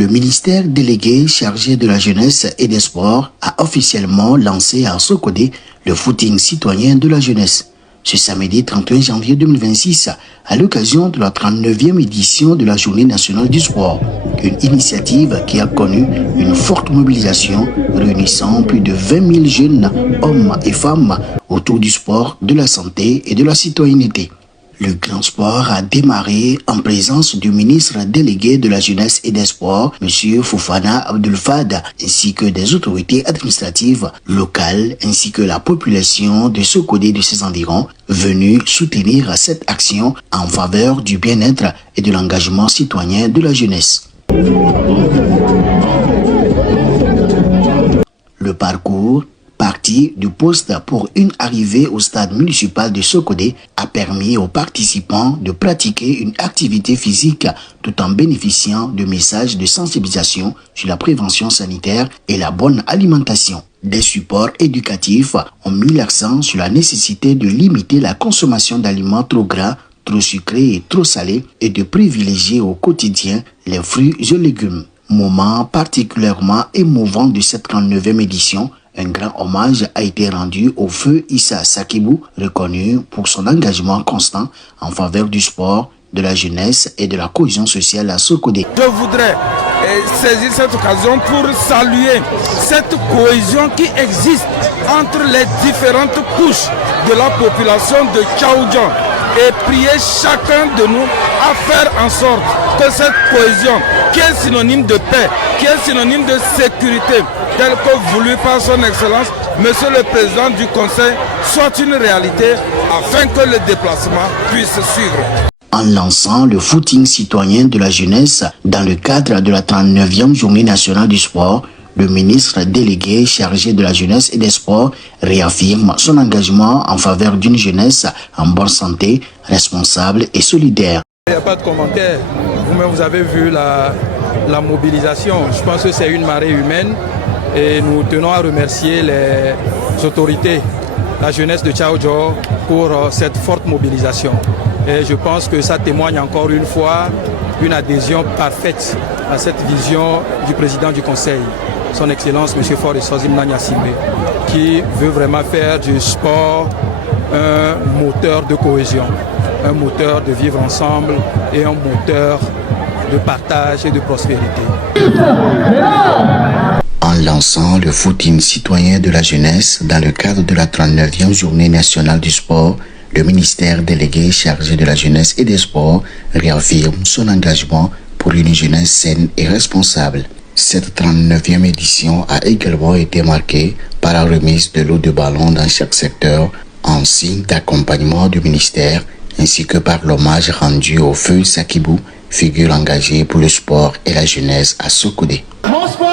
Le ministère délégué chargé de la jeunesse et des sports a officiellement lancé à Sokodé le footing citoyen de la jeunesse. Ce samedi 31 janvier 2026, à l'occasion de la 39e édition de la Journée nationale du sport, une initiative qui a connu une forte mobilisation réunissant plus de 20 000 jeunes hommes et femmes autour du sport, de la santé et de la citoyenneté. Le grand sport a démarré en présence du ministre délégué de la jeunesse et des sports, M. Fofana Abdulfad, ainsi que des autorités administratives locales, ainsi que la population de Sokodé et de ses environs, venus soutenir cette action en faveur du bien-être et de l'engagement citoyen de la jeunesse. Le parcours parti du poste pour une arrivée au stade municipal de Sokodé a permis aux participants de pratiquer une activité physique tout en bénéficiant de messages de sensibilisation sur la prévention sanitaire et la bonne alimentation. Des supports éducatifs ont mis l'accent sur la nécessité de limiter la consommation d'aliments trop gras, trop sucrés et trop salés et de privilégier au quotidien les fruits et légumes. Moment particulièrement émouvant de cette 39e édition, un grand hommage a été rendu au feu Issa Sakibou, reconnu pour son engagement constant en faveur du sport, de la jeunesse et de la cohésion sociale à Sokodé. Je voudrais saisir cette occasion pour saluer cette cohésion qui existe entre les différentes couches de la population de Tchaoudjan et prier chacun de nous à faire en sorte que cette cohésion, qui est synonyme de paix, qui est synonyme de sécurité, tel que voulu par son Excellence, Monsieur le Président du Conseil, soit une réalité afin que le déplacement puisse suivre. En lançant le footing citoyen de la jeunesse dans le cadre de la 39e Journée nationale du sport, le ministre délégué chargé de la jeunesse et des sports réaffirme son engagement en faveur d'une jeunesse en bonne santé, responsable et solidaire. Il n'y a pas de commentaire. Vous-même, vous avez vu la mobilisation. Je pense que c'est une marée humaine et nous tenons à remercier les autorités, la jeunesse de Tchaoudjan pour cette forte mobilisation. Et je pense que ça témoigne encore une fois une adhésion parfaite à cette vision du président du Conseil, son Excellence M. Faure Sozim Nanya Simbe, qui veut vraiment faire du sport un moteur de cohésion, un moteur de vivre ensemble et un moteur de partage et de prospérité. En lançant le footing citoyen de la jeunesse dans le cadre de la 39e Journée nationale du sport, le ministère délégué chargé de la jeunesse et des sports réaffirme son engagement pour une jeunesse saine et responsable. Cette 39e édition a également été marquée par la remise de l'eau de ballon dans chaque secteur en signe d'accompagnement du ministère, ainsi que par l'hommage rendu au feu Sakibou, figure engagée pour le sport et la jeunesse à Sokodé. Mon sport